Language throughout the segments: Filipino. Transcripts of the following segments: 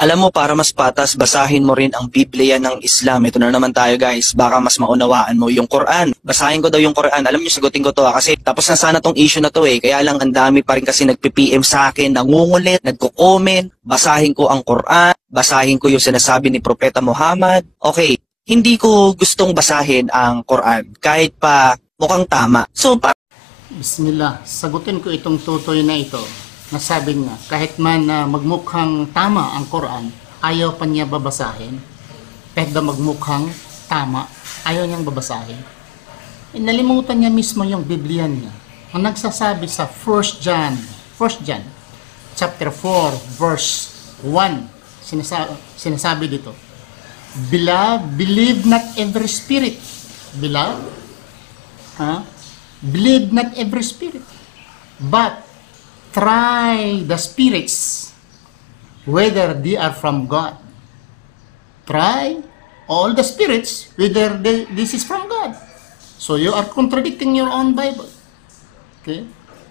Alam mo, para mas patas, basahin mo rin ang Biblia ng Islam. Ito na naman tayo guys, baka mas maunawaan mo yung Quran. Basahin ko daw yung Quran. Alam niyo, sagutin ko to kasi tapos na sana tong issue na to Kaya lang ang dami pa rin kasi nagpi-PM sa akin, nangungulit, nagko-comment. Basahin ko ang Quran, basahin ko yung sinasabi ni Propeta Muhammad. Okay, hindi ko gustong basahin ang Quran kahit pa mukhang tama. So, Bismillah, sagutin ko itong tutoy na ito. Nasabi nga, kahit man magmukhang tama ang Quran, ayaw pa niya babasahin. Kahit daw magmukhang tama, ayaw niyang babasahin. Nalimutan niya mismo yung Biblia niya. Ang nagsasabi sa 1 John chapter 4, verse 1, sinasabi dito, Beloved, believe not every spirit. Beloved, believe not every spirit, but try the spirits, whether they are from God. Try all the spirits, whether this is from God. So you are contradicting your own Bible. Okay?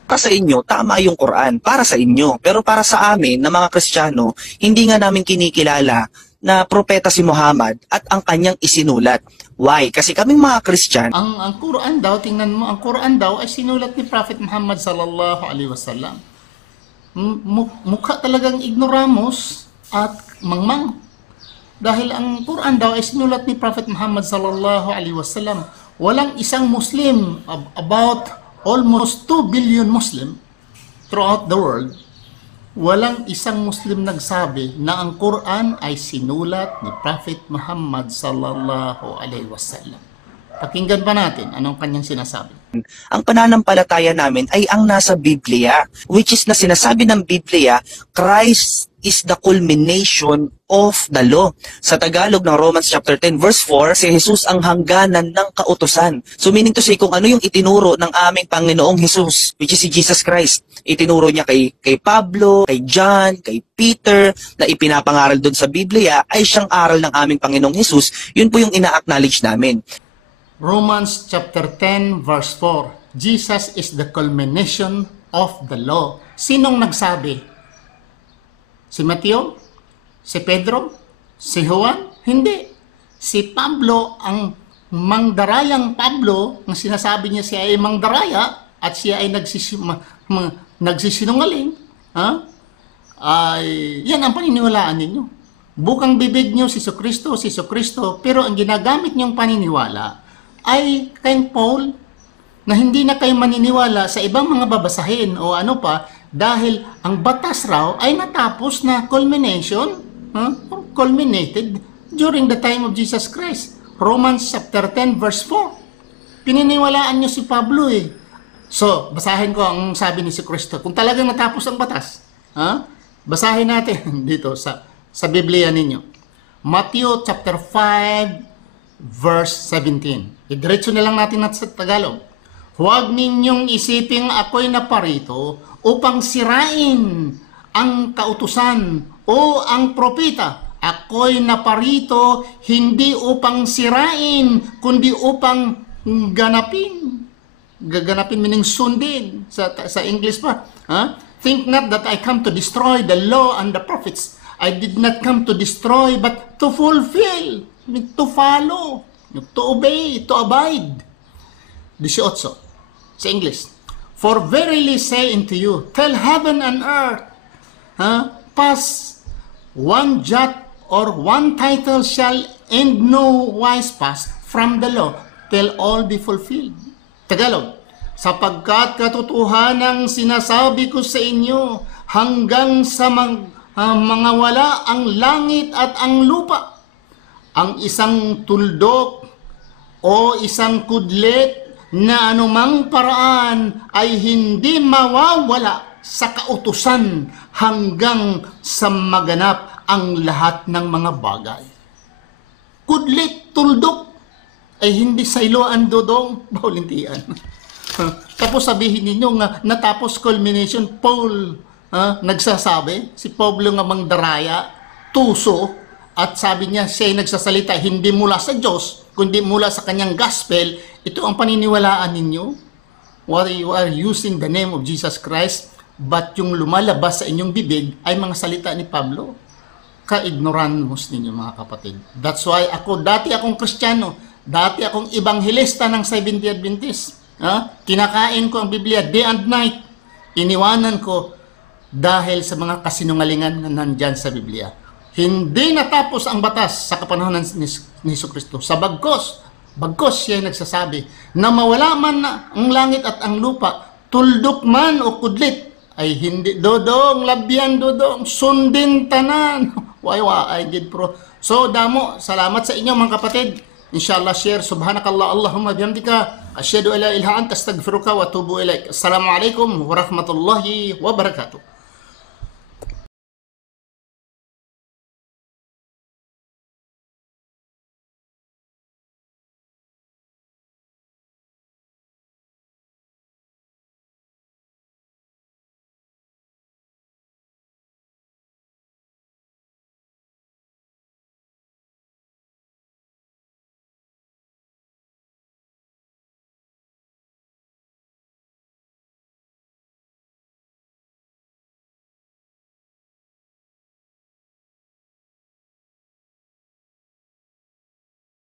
para sa inyo, tama yung Quran. Para sa inyo. Pero para sa amin, na mga Kristiyano, hindi nga namin kinikilala na propeta si Muhammad at ang kanyang isinulat. Why? Kasi kaming mga Christian, ang Quran daw, tingnan mo, ang Quran daw ay sinulat ni Prophet Muhammad sallallahu alaihi wasallam. Mukha talagang ignoramos at mangmang. Dahil ang Quran daw ay sinulat ni Prophet Muhammad sallallahu alaihi wasallam. Walang isang Muslim, about almost 2 billion Muslim throughout the world, walang isang Muslim nagsabi na ang Quran ay sinulat ni Prophet Muhammad sallallahu alaihi wasallam. Pakinggan pa natin anong kanyang sinasabi. ang pananampalataya namin ay ang nasa Biblia, which is na sinasabi ng Biblia, Christ is the culmination of the law. Sa Tagalog ng Romans chapter 10 verse 4, si Jesus ang hangganan ng kautusan. So meaning to say, kung ano yung itinuro ng aming Panginoong Jesus, which is si Jesus Christ, itinuro niya kay Pablo, kay John, kay Peter, na ipinapangaral doon sa Biblia, ay siyang aral ng aming Panginoong Jesus. Yun po yung ina-acknowledge namin. Romans chapter 10 verse 4, Jesus is the culmination of the law. Sinong nagsabi? Si Mateo? Si Pedro? Si Juan? Hindi. Si Pablo, ang mangdarayang Pablo, ang sinasabi niya siya ay mangdaraya at siya ay nagsisinungaling, ay yan ang paniniwalaan ninyo. Bukang bibig niyo si Kristo, pero ang ginagamit niyong paniniwala ay kay Paul, na hindi na kayo maniniwala sa ibang mga babasahin o ano pa, dahil ang batas raw ay natapos na culminated during the time of Jesus Christ. Romans chapter 10 verse 4. Pininiwalaan nyo si Pablo So, basahin ko ang sabi ni si Kristo. Kung talagang natapos ang batas, basahin natin dito sa Biblia ninyo. Matthew chapter 5 verse 17. Idiretso na lang natin sa Tagalog. Huwag ninyong isiping ako'y naparito upang sirain ang kautusan o ang propeta. Ako'y naparito hindi upang sirain, kundi upang ganapin. Gaganapin meaning sundin. Sa English pa. Think not that I come to destroy the law and the prophets. I did not come to destroy, but to fulfill, to follow, to obey, to abide. 18. Sa English. For verily say unto you, till heaven and earth pass, one jot or one title shall in no wise pass from the law till all be fulfilled. Tagalog. Sapagkat katotohanang sinasabi ko sa inyo, hanggang sa mga wala ang langit at ang lupa, ang isang tuldok o isang kudlit na anumang paraan ay hindi mawawala sa kautusan hanggang sa maganap ang lahat ng mga bagay. Kudlit, tuldok, ay hindi sa iloan dodong, baulintian. Tapos sabihin ninyo nga, natapos culmination, Paul, nagsasabi, si Pablo nga mangdaraya, tuso, at sabi niya, siya ay nagsasalita, hindi mula sa Diyos, kundi mula sa kanyang gospel. Ito ang paniniwalaan ninyo. What you are using the name of Jesus Christ, but yung lumalabas sa inyong bibig ay mga salita ni Pablo. ka-ignoramus ninyo mga kapatid. That's why dati akong Kristiyano, dati akong ebanghelista ng Seventh-day Adventist. Kinakain ko ang Biblia day and night. Iniwanan ko dahil sa mga kasinungalingan na nandyan sa Biblia. Hindi natapos ang batas sa kapanahonan ni Jesucristo. Sa bagkos siya ay nagsasabi na mawala man na ang langit at ang lupa, tuldok man o kudlit, ay hindi, dodong, labyan, dodong, sundin tanan. Ay gid pro. So, damo, salamat sa inyo mga kapatid. Inshallah, share. Subhanakallah, Allahumma bihamdika. Asyhadu an la ilaha illa anta astaghfiruka wa atubu ilaik. Assalamualaikum warahmatullahi wabarakatuh.